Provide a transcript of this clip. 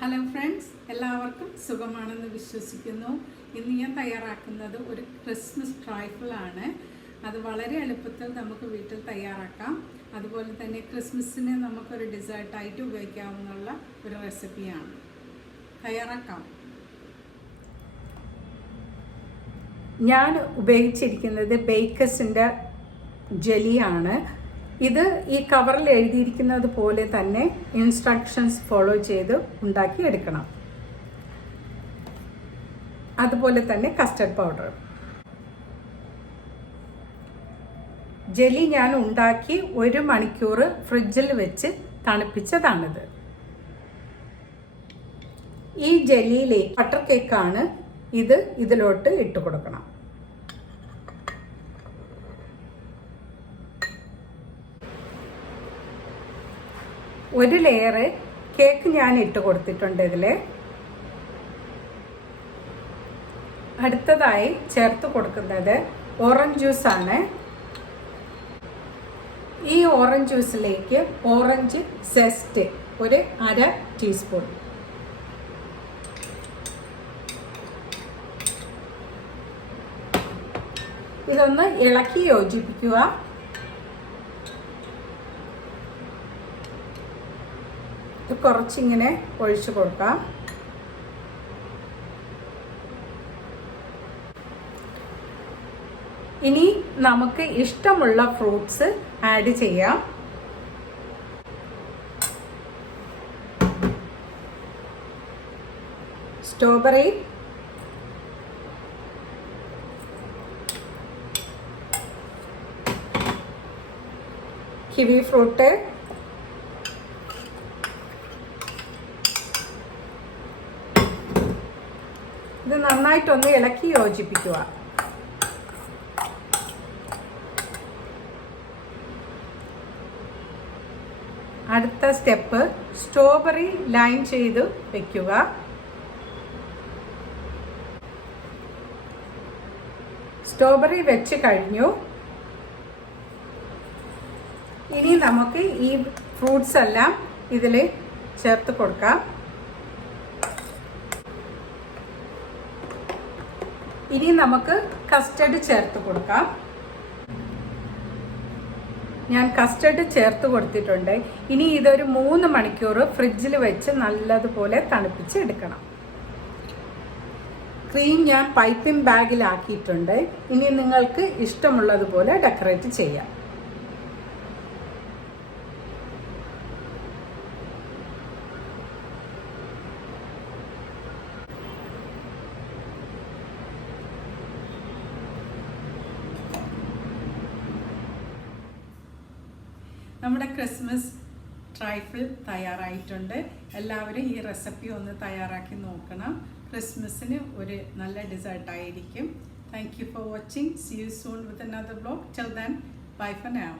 Hello friends, എല്ലാവർക്കും സുഖമാണെന്ന് വിശ്വസിക്കുന്നു. ഇന്ന് ഞാൻ തയ്യാറാക്കുന്നത് ഒരു ക്രിസ്മസ് ട്രൈഫിളാണ്. അത് വളരെ എളുപ്പത്തിൽ നമുക്ക് വീട്ടിൽ തയ്യാറാക്കാം. അതുപോലെ തന്നെ ക്രിസ്മസിന് നമുക്കൊരു ഡെസേർട്ടായിട്ട് ഉപയോഗിക്കാവുന്ന ഒരു റെസിപ്പിയാണ്. തയ്യാറാക്കാം. ഞാൻ ഉപയോഗിച്ചിരിക്കുന്നത് ബേക്കേഴ്സിൻ്റെ ജെല്ലിയാണ്. ഇത് ഈ കവറിൽ എഴുതിയിരിക്കുന്നത് പോലെ തന്നെ ഇൻസ്ട്രക്ഷൻസ് ഫോളോ ചെയ്ത് ഉണ്ടാക്കിയെടുക്കണം. അതുപോലെ തന്നെ കസ്റ്റർഡ് പൗഡർ. ജെല്ലി ഞാൻ ഉണ്ടാക്കി 1 മണിക്കൂർ ഫ്രിഡ്ജിൽ വെച്ച് തണുപ്പിച്ചതാണിത്. ഈ ജെല്ലിയിലെ ബട്ടർ കേക്കാണ്. ഇതിലോട്ട് ഇട്ട് കൊടുക്കണം. ഒരു ലെയർ കേക്ക് ഞാൻ ഇട്ട് കൊടുത്തിട്ടുണ്ട്. ഇതിൽ അടുത്തതായി ചേർത്ത് കൊടുക്കുന്നത് ഓറഞ്ച് ജ്യൂസാണ്. ഈ ഓറഞ്ച് ജ്യൂസിലേക്ക് ഓറഞ്ച് സെസ്റ്റ് ഒരു 1/2 ടീസ്പൂൺ, ഇതൊന്ന് ഇളക്കി യോജിപ്പിക്കുക. കുറച്ചിങ്ങനെ ഒഴിച്ചു കൊടുക്കാം. ഇനി നമുക്ക് ഇഷ്ടമുള്ള ഫ്രൂട്ട്സ് ആഡ് ചെയ്യാം. സ്ട്രോബെറി, കിവി ഫ്രൂട്ട്, ഇത് നന്നായിട്ടൊന്ന് ഇളക്കി യോജിപ്പിക്കുക. അടുത്ത സ്റ്റെപ്പ് സ്ട്രോബെറി ലൈൻ ചെയ്ത് വെക്കുക. സ്ട്രോബെറി വെച്ച് കഴിഞ്ഞു. ഇനി നമുക്ക് ഈ ഫ്രൂട്ട്സ് എല്ലാം ഇതിൽ ചേർത്ത് കൊടുക്കാം. ഇനി നമുക്ക് കസ്റ്റർഡ് ചേർത്ത് കൊടുക്കാം. ഞാൻ കസ്റ്റർഡ് ചേർത്ത് കൊടുത്തിട്ടുണ്ട്. ഇനി ഇതൊരു 3 മണിക്കൂർ ഫ്രിഡ്ജിൽ വെച്ച് നല്ലതുപോലെ തണുപ്പിച്ചെടുക്കണം. ക്രീം ഞാൻ പൈപ്പിംഗ് ബാഗിലാക്കിയിട്ടുണ്ട്. ഇനി നിങ്ങൾക്ക് ഇഷ്ടമുള്ളതുപോലെ ഡെക്കറേറ്റ് ചെയ്യാം. നമ്മുടെ ക്രിസ്മസ് ട്രൈഫിൾ തയ്യാറായിട്ടുണ്ട്. എല്ലാവരും ഈ റെസിപ്പി ഒന്ന് തയ്യാറാക്കി നോക്കണം. ക്രിസ്മസിന് ഒരു നല്ല ഡെസേർട്ടായിരിക്കും. Thank you for watching. See you soon with another vlog. Till then, bye for now.